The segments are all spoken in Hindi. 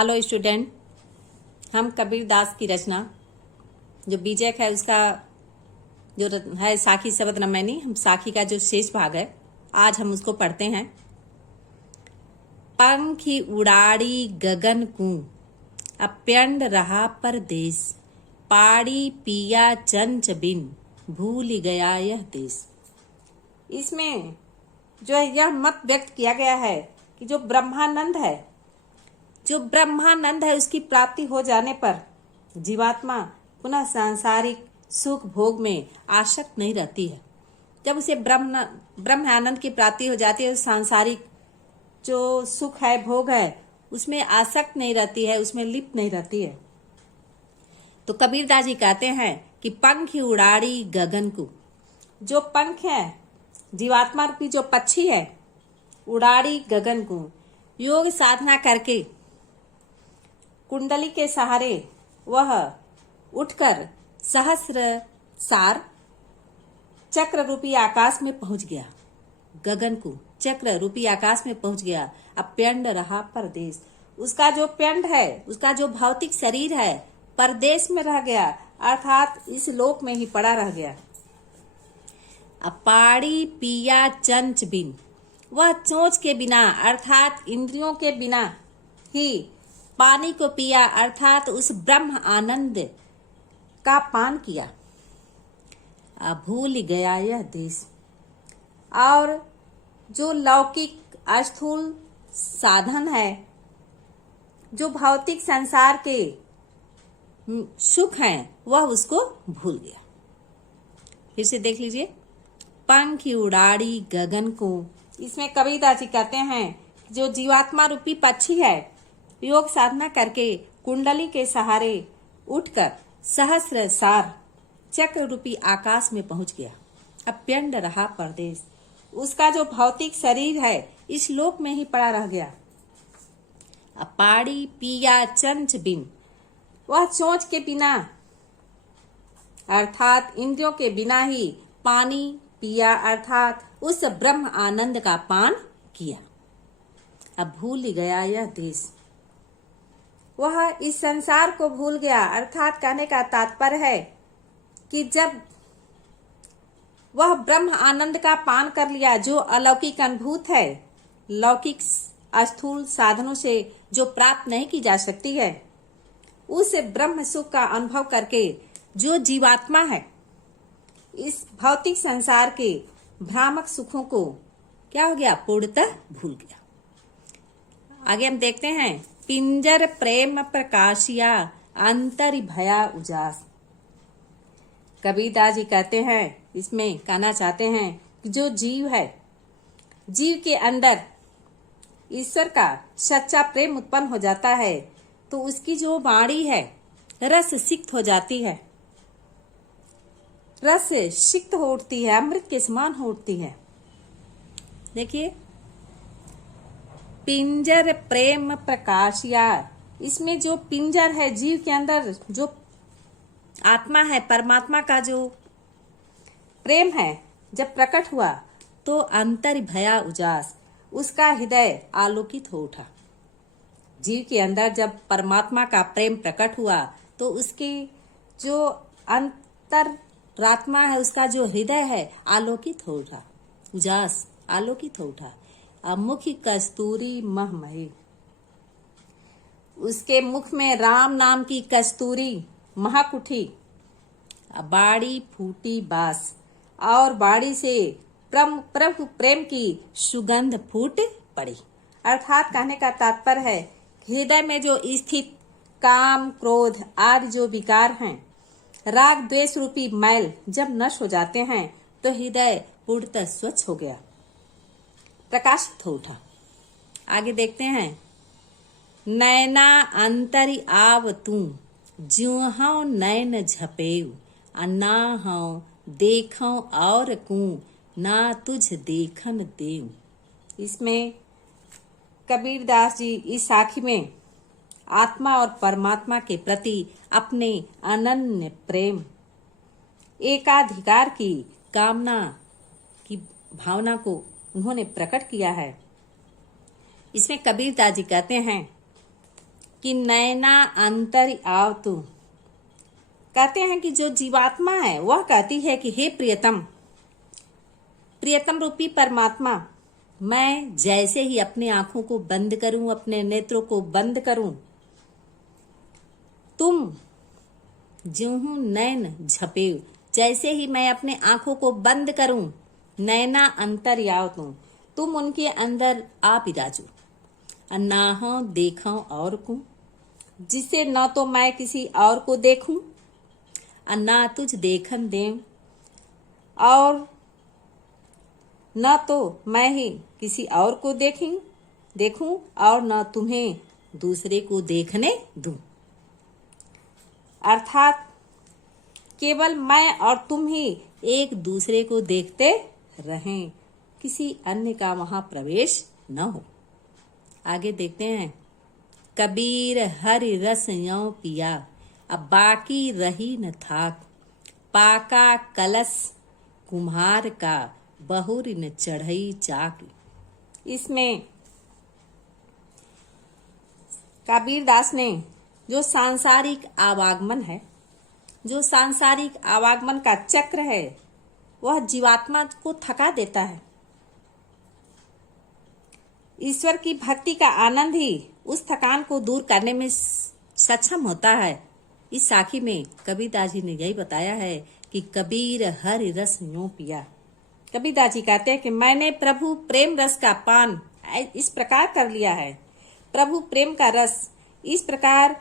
हेलो स्टूडेंट, हम कबीर दास की रचना जो बीजक है उसका जो है साखी शब्द रामायणी, हम साखी का जो शेष भाग है आज हम उसको पढ़ते हैं। पंखी उड़ाड़ी गगन को अप्यंड रहा परदेश, पाड़ी पिया चंच बिन भूल गया यह देश। इसमें जो है यह मत व्यक्त किया गया है कि जो ब्रह्मानंद है उसकी प्राप्ति हो जाने पर जीवात्मा पुनः सांसारिक सुख भोग में आसक्त नहीं रहती है। जब उसे ब्रह्म आनंद की प्राप्ति हो जाती है, सांसारिक जो सुख है भोग है उसमें आसक्त नहीं रहती है, उसमें लिप्त नहीं रहती है। तो कबीरदास जी कहते हैं कि पंख उड़ाड़ी गगन को, जो पंख है जीवात्मा रूपी जो पक्षी है उड़ाड़ी गगन को, योग साधना करके कुंडली के सहारे वह उठकर सहस्र सार चक्र रूपी आकाश में पहुंच गया। गगन को चक्र रूपी आकाश में पहुंच गया। अब पिंड रहा परदेश, उसका जो पिंड है, उसका जो भौतिक शरीर है परदेश में रह गया, अर्थात इस लोक में ही पड़ा रह गया। अब पाड़ी पिया चंच बिन, वह चोंच के बिना अर्थात इंद्रियों के बिना ही पानी को पिया, अर्थात उस ब्रह्म आनंद का पान किया। अब भूल गया यह देश, और जो लौकिक स्थूल साधन है, जो भौतिक संसार के सुख हैं, वह उसको भूल गया। फिर से देख लीजिए, पंख उड़ाड़ी गगन को। इसमें कबीरदास जी कहते हैं जो जीवात्मा रूपी पक्षी है योग साधना करके कुंडली के सहारे उठकर सहस्र सार चक्र रूपी आकाश में पहुंच गया। अब पिंड रहा परदेश, उसका जो भौतिक शरीर है इस लोक में ही पड़ा रह गया। अब पाड़ी पिया चंच बिन, वह चोंच के बिना अर्थात इंद्रियों के बिना ही पानी पिया, अर्थात उस ब्रह्म आनंद का पान किया। अब भूल गया यह देश, वह इस संसार को भूल गया, अर्थात कहने का तात्पर्य है कि जब वह ब्रह्म आनंद का पान कर लिया, जो अलौकिक अनुभूत है, लौकिक स्थूल साधनों से जो प्राप्त नहीं की जा सकती है, उस ब्रह्म सुख का अनुभव करके जो जीवात्मा है इस भौतिक संसार के भ्रामक सुखों को क्या हो गया, पूर्णतः भूल गया। आगे हम देखते हैं, पिंजर प्रेम प्रकाशिया अंतर भया उजास। कबीरदास जी कहते हैं, इसमें कहना चाहते हैं कि जो जीव है, जीव के अंदर ईश्वर का सच्चा प्रेम उत्पन्न हो जाता है तो उसकी जो वाणी है रस सिक्त हो जाती है, रस सिक्त हो उठती है, अमृत के समान हो उठती है। देखिए, पिंजर प्रेम प्रकाशिया, इसमें जो पिंजर है जीव के अंदर जो आत्मा है, परमात्मा का जो प्रेम है जब प्रकट हुआ तो अंतर भया उजास, उसका हृदय आलोकित हो उठा। जीव के अंदर जब परमात्मा का प्रेम प्रकट हुआ तो उसकी जो अंतरात्मा है, उसका जो हृदय है आलोकित हो उठा, उजास आलोकित हो उठा। अब मुख कस्तूरी महमही, उसके मुख में राम नाम की कस्तूरी महक उठी। बाड़ी फूटी बास, और बाड़ी से प्रभु प्रेम की सुगंध फूट पड़ी। अर्थात कहने का तात्पर्य है हृदय में जो स्थित काम क्रोध आदि जो विकार हैं, राग द्वेष रूपी मैल जब नष्ट हो जाते हैं तो हृदय पूर्णतः स्वच्छ हो गया, प्रकाशित हो उठा। आगे देखते हैं, नैना अंतरि आव तू ज्यों हूं नैन झपेऊ, ना हूं देखूं और कूं ना तुझ देखन देऊ। इसमें कबीरदास जी इस साखी में आत्मा और परमात्मा के प्रति अपने अनन्य प्रेम एकाधिकार की कामना की भावना को उन्होंने प्रकट किया है। इसमें कबीरदास जी कहते हैं कि नैना अंतर आव तू। कहते हैं कि जो जीवात्मा है वह कहती है कि हे प्रियतम, प्रियतम रूपी परमात्मा, मैं जैसे ही अपने आंखों को बंद करूं, अपने नेत्रों को बंद करूं, तुम ज्यों नैन झपेव, जैसे ही मैं अपने आंखों को बंद करूं, नैना अंतर्याव तुम उनके अंदर आ बिराजो। नाहो देखो और को, जिससे न तो मैं किसी और को देखूं और ना तुझ देखन दें, और न तो मैं ही किसी और को देखूं और न तुम्हें दूसरे को देखने दूं। अर्थात केवल मैं और तुम ही एक दूसरे को देखते रहें, किसी अन्य का वहां प्रवेश न हो। आगे देखते हैं। कबीर हरि रस यों पिया, अब बाकी रही न थाक, पाका कलश कुम्हार का, बहुरी न चढ़ई चाक। इसमें कबीर दास ने जो सांसारिक आवागमन है, जो सांसारिक आवागमन का चक्र है, वह जीवात्मा को थका देता है। ईश्वर की भक्ति का आनंद ही उस थकान को दूर करने में सक्षम होता है। इस साखी में कबीरदास जी ने यही बताया है कि कबीर हरि रस यों पिया। कबीरदास जी कहते हैं कि मैंने प्रभु प्रेम रस का पान इस प्रकार कर लिया है, प्रभु प्रेम का रस इस प्रकार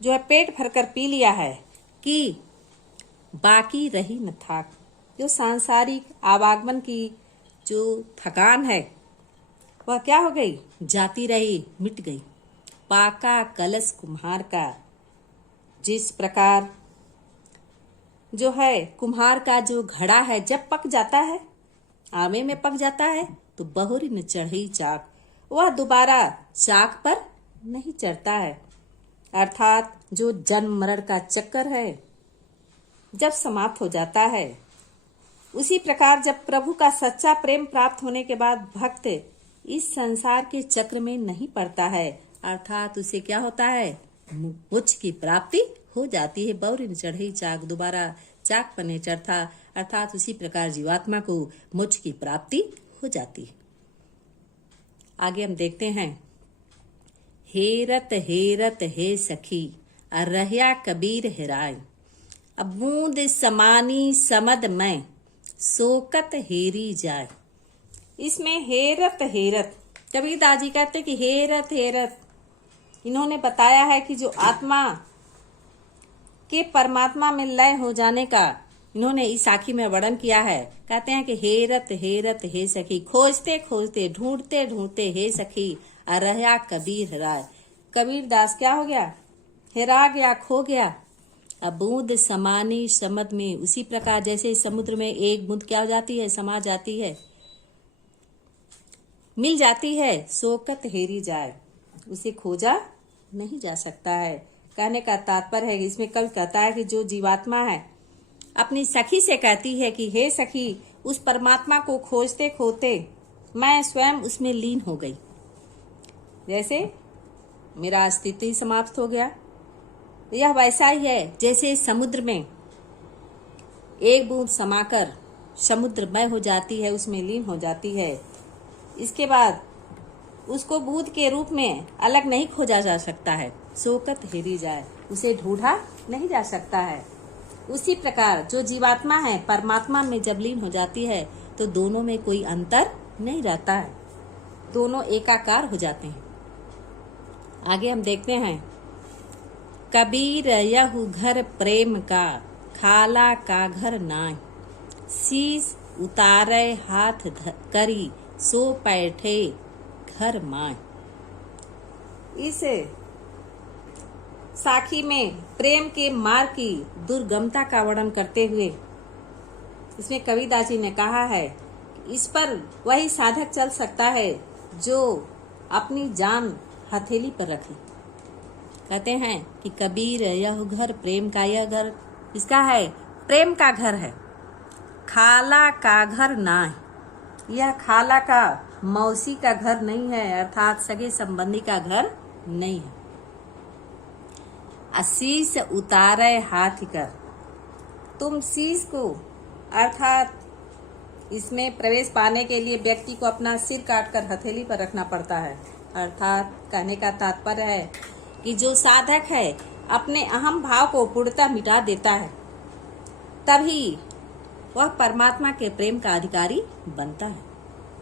जो है पेट भरकर पी लिया है कि बाकी रही न थाक। जो सांसारिक आवागमन की जो थकान है वह क्या हो गई, जाती रही, मिट गई। पाका कलश कुम्हार का, जिस प्रकार जो है कुम्हार का जो घड़ा है जब पक जाता है, आमे में पक जाता है, तो बहुरी न चढ़ी चाक, वह दोबारा चाक पर नहीं चढ़ता है। अर्थात जो जन्म मरण का चक्कर है जब समाप्त हो जाता है, उसी प्रकार जब प्रभु का सच्चा प्रेम प्राप्त होने के बाद भक्त इस संसार के चक्र में नहीं पड़ता है, अर्थात उसे क्या होता है, मोक्ष की प्राप्ति हो जाती है। बहुरी न चढ़ी चाक, दोबारा चाक पर नहीं चढ़ता, अर्थात उसी प्रकार जीवात्मा को मोक्ष की प्राप्ति हो जाती है। आगे हम देखते हैं। हेरत हेरत हे सखी, रहया कबीर हेराय, अब बूंद समानी समद में, सोकत हेरी जाए। इसमें हेरत हेरत, कबीरदास जी कहते कि हेरत हेरत, इन्होंने बताया है कि जो आत्मा के परमात्मा में लय हो जाने का इन्होंने इस साखी में वर्णन किया है। कहते हैं कि हेरत हेरत हे सखी, खोजते खोजते ढूंढते ढूंढते हे सखी, रहया कबीर हेराय। कबीर दास क्या हो गया, हेरा गया, खो गया। अब बूंद समानी समद में, उसी प्रकार जैसे समुद्र में एक बूंद क्या हो जाती है, समा जाती है, मिल जाती है, सोकत हेरी जाए, उसे खोजा नहीं जा सकता है। कहने का तात्पर्य है, इसमें कवि कहता है कि जो जीवात्मा है अपनी सखी से कहती है कि हे सखी, उस परमात्मा को खोजते खोजते मैं स्वयं उसमें लीन हो गई, जैसे मेरा अस्तित्व ही समाप्त हो गया। यह वैसा ही है जैसे समुद्र में एक बूंद समाकर समुद्रमय हो जाती है, उसमें लीन हो जाती है। इसके बाद उसको बूंद के रूप में अलग नहीं खोजा जा सकता है, सोकत हेरी जाए, उसे ढूंढा नहीं जा सकता है। उसी प्रकार जो जीवात्मा है परमात्मा में जब लीन हो जाती है तो दोनों में कोई अंतर नहीं रहता है, दोनों एकाकार हो जाते हैं। आगे हम देखते हैं। कबीर यहु घर प्रेम का, खाला का घर नाय, शीश उतारे हाथ करी, सो बैठे घर माय। इस साखी में प्रेम के मार्ग की दुर्गमता का वर्णन करते हुए इसमें कबीरदास जी ने कहा है इस पर वही साधक चल सकता है जो अपनी जान हथेली पर रखे। कहते हैं कि कबीर यह घर प्रेम का, यह घर इसका है, प्रेम का घर है, खाला का घर ना है, यह खाला का मौसी का घर नहीं है, अर्थात सगे संबंधी का घर नहीं है। शीश उतारे हाथ कर। तुम शीश को अर्थात इसमें प्रवेश पाने के लिए व्यक्ति को अपना सिर काटकर हथेली पर रखना पड़ता है। अर्थात कहने का तात्पर्य है कि जो साधक है अपने अहम भाव को पूर्णतः मिटा देता है, तभी वह परमात्मा के प्रेम का अधिकारी बनता है।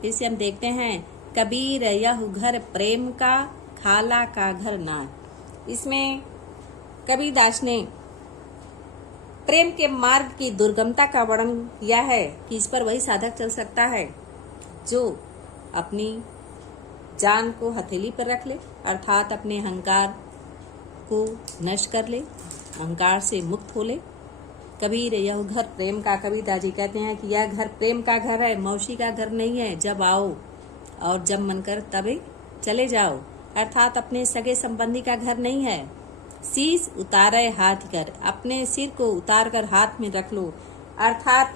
फिर से हम देखते हैं, कबीर यह घर प्रेम का, खाला का घर ना। इसमें कबीरदास ने प्रेम के मार्ग की दुर्गमता का वर्णन किया है कि इस पर वही साधक चल सकता है जो अपनी जान को हथेली पर रख ले, अर्थात अपने अहंकार को नष्ट कर ले, अहंकार से मुक्त हो ले। कबीर यह घर प्रेम का, कबीरदास जी कहते हैं कि यह घर प्रेम का घर है, मौसी का घर नहीं है। जब आओ और जब मन कर तभी चले जाओ, अर्थात अपने सगे संबंधी का घर नहीं है। शीश उतारे हाथ कर, अपने सिर को उतार कर हाथ में रख लो, अर्थात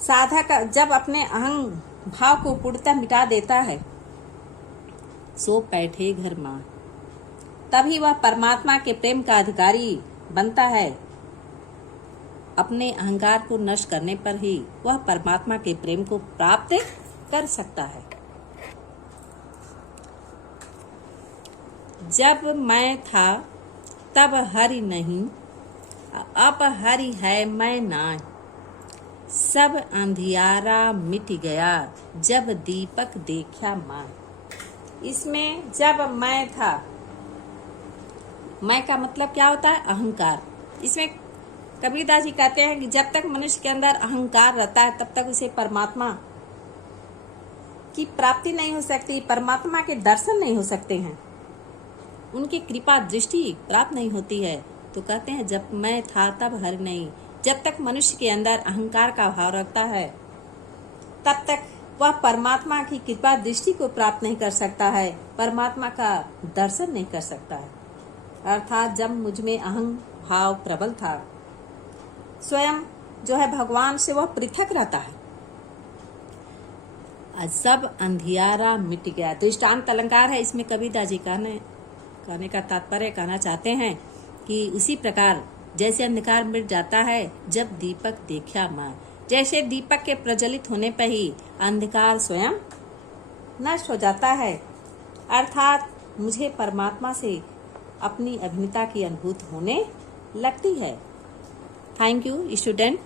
साधक जब अपने अहं भाव को पूर्णतः मिटा देता है, सो बैठे घर मां, तभी वह परमात्मा के प्रेम का अधिकारी बनता है। अपने अहंकार को नष्ट करने पर ही वह परमात्मा के प्रेम को प्राप्त कर सकता है। जब मैं था तब हरि नहीं, अब हरि है मैं ना। सब अंधियारा मिट गया जब दीपक देखा मां। इसमें जब मैं था, मैं का मतलब क्या होता है? अहंकार। इसमें कबीरदास जी कहते हैं कि जब तक मनुष्य के अंदर अहंकार रहता है तब तक उसे परमात्मा की प्राप्ति नहीं हो सकती, परमात्मा के दर्शन नहीं हो सकते हैं, उनकी कृपा दृष्टि प्राप्त नहीं होती है। तो कहते हैं जब मैं था तब हरि नहीं। जब तक मनुष्य के अंदर अहंकार का भाव रखता है तब तक वह परमात्मा की कृपा दृष्टि को प्राप्त नहीं कर सकता है, परमात्मा का दर्शन नहीं कर सकता है। अर्थात जब मुझ में अहं भाव प्रबल था, स्वयं जो है भगवान से वह पृथक रहता है। आज सब अंधियारा मिट गया। दृष्टांत अलंकार है इसमें। कबीरदास जी कहने का तात्पर्य कहना चाहते हैं कि उसी प्रकार जैसे अंधकार मिट जाता है जब दीपक देखा मां, जैसे दीपक के प्रज्वलित होने पर ही अंधकार स्वयं नष्ट हो जाता है। अर्थात मुझे परमात्मा से अपनी अभिन्नता की अनुभूति होने लगती है। Thank you student.